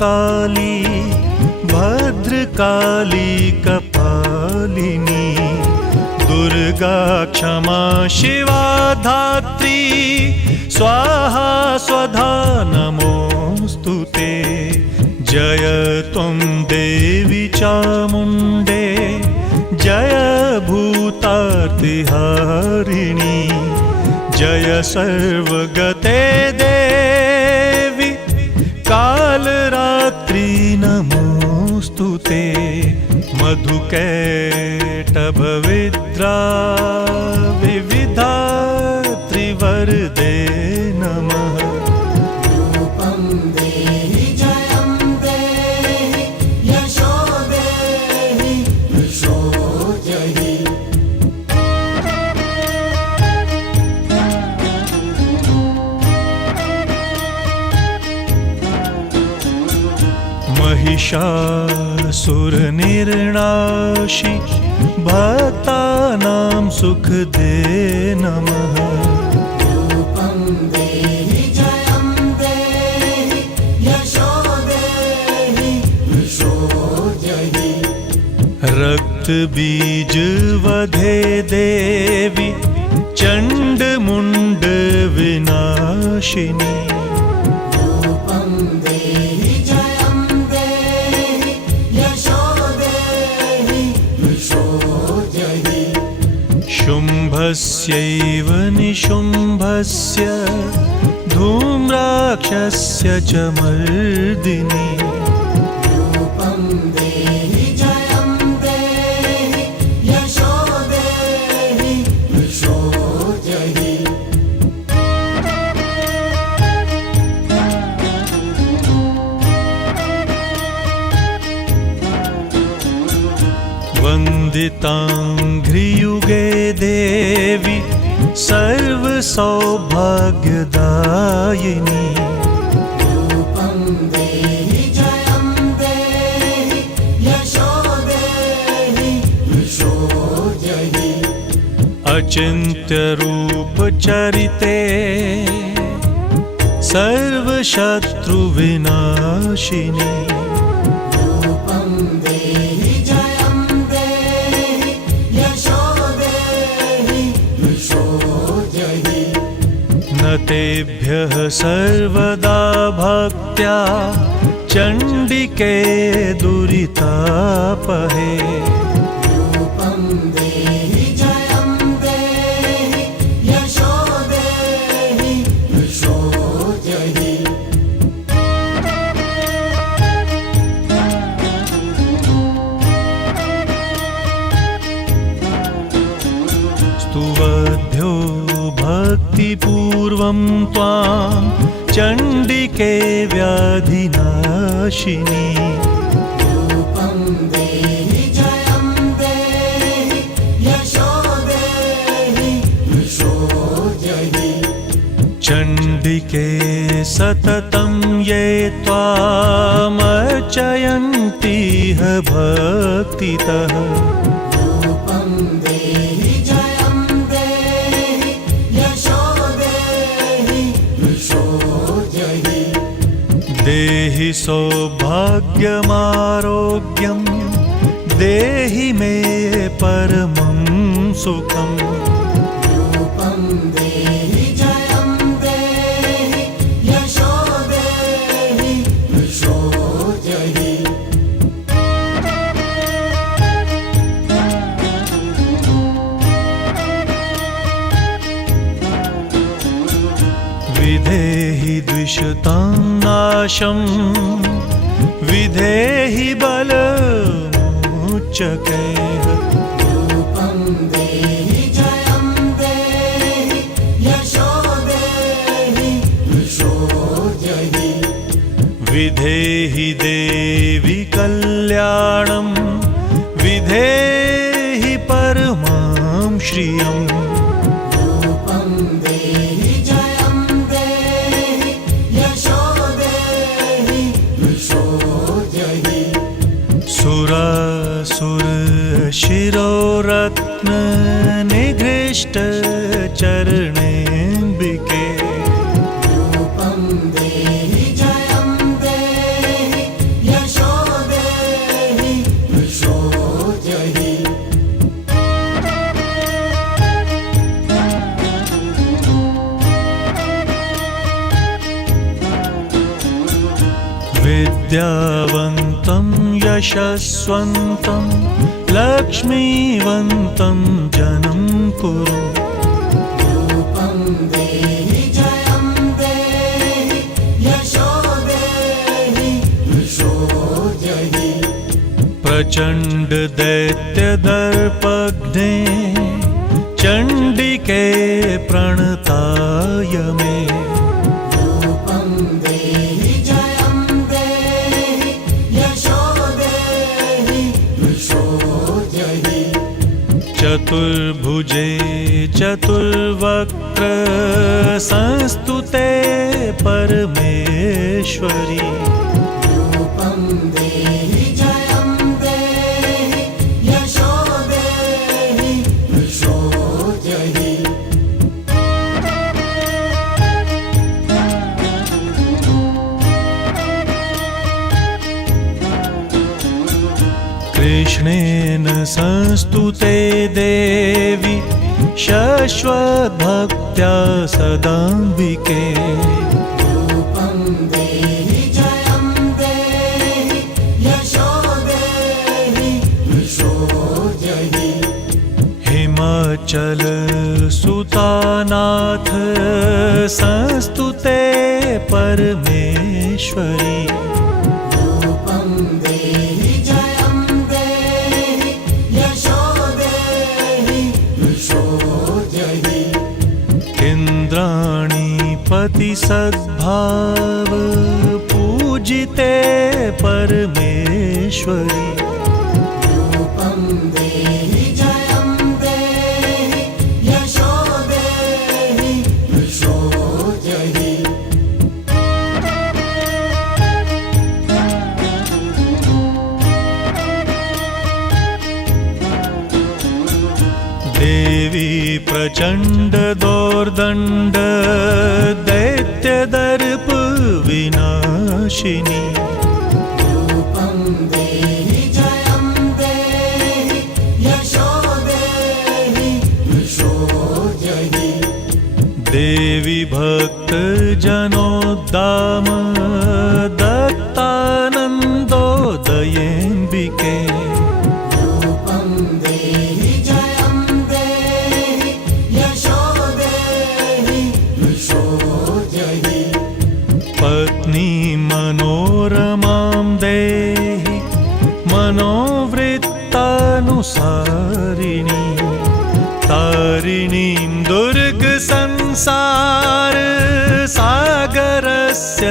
काली भद्रकाली कपालिनी दुर्गा क्षमा शिवा धात्री स्वाहा स्वधा नमोस्तुते। जय त्वं देवी चामुण्डे जय भूतार्तिहारिणी जय सर्वगते देवी कालरात्रि नमोस्तुते। मधुकैटभविद्रा विविधात्रि वरदे नमः। रूपं देहि जयं देहि यशो देहि यशो जहि। महिषासुरनिर्नाशि भक्तानां सुखदे नमः। रूपं देहि जयं देहि यशो देहि यशो जहि। रक्तबीज वधे देवी चण्डमुण्ड विनाशिनी रूपं देहि जयं देहि यशो देहि यशो जहि। शुम्भस्यैव निशुम्भस्य धूम्राक्षस्य च मर्दिनी रूपं देहि जयं देहि यशो देहि यशो जहि। वन्दिताङ्घ्रियुगे देवी सर्वसौभाग्यदायिनी रूपं देहि जयं देहि यशो देहि यशो जहि। अचिन्त्यरूपचरिते सर्वशत्रुविनाशिनी रूपं देहि जयं देहि यशो देहि यशो जहि। न तेभ्यः सर्वदा भक्त्या चण्डिके दुरितापहे रूपं देहि जयं देहि यशो देहि यशो जहि। स्तुवद्भ्यो भक्तिपूर्वं त्वां चण्डिके व्याधिनाशिनी रूपं देहि जयं देहि यशो देहि यशो जहि। चण्डिके सततं ये त्वामर्चयन्तीह भक्तितः रूपं देहि जयं देहि यशो देहि यशो जहि। देहि सौभाग्यमारोग्यं देहि मे परमं सुखम् रूपं देहि जयं देहि यशो देहि यशो जहि। विधेहि द्विषतां नाशं विधेहि बलमुच्चकैः रूपं देहि जयं देहि यशो देहि यशो जहि। विधेहि देवी कल्याणं विधेहि परमां श्रियम् रूपं देहि जयं देहि यशो देहि यशो जहि। सुरासुर शिरोरत्न निघृष्ट चरणेऽम्बिके रूपं देहि जयं देहि विद्यावन्तं यशस्वन्तं लक्ष्मीवन्तं जनं कुरु रूपं देहि जयं देहि यशो देहि यशो जहि प्रचण्ड दैत्यदर्पघ्ने चण्डिके प्रणताय मे रूपं देहि जयं देहि यशो देहि यशो जहि चतुर्भुजे चतुर्वक्त्र संस्तुते परमेश्वरी रूपं देहि जयं देहि यशो देहि यशो जहि कृष्णेन संस्तुते देवी शश्वद्भक्त्या सदाम्बिके रूपं देहि जयं देहि यशो देहि यशो जहि हिमाचल सुतानाथ संस्तुते परमेश्वरी रूपं देहि जयं देहि यशो देहि यशो जहि इन्द्राणीपति सद्भाव पूजिते परमेश्वरी रूपं देहि जयं देहि यशो देहि यशो जहि देवी प्रचण्ड दोर्दण्ड दैत्यदर्प विनाशिनी रूपं देहि जयं देहि यशो देहि यशो जहि देवी भक्तजनोद्दाम दत्तानन्दोदयेऽम्बिके रूपं देहि जयं देहि यशो देहि यशो जहि पत्नी मनोरमां देहि मनोवृत्तानुसारिणी तारिणीं दुर्गसंसार सागरस्य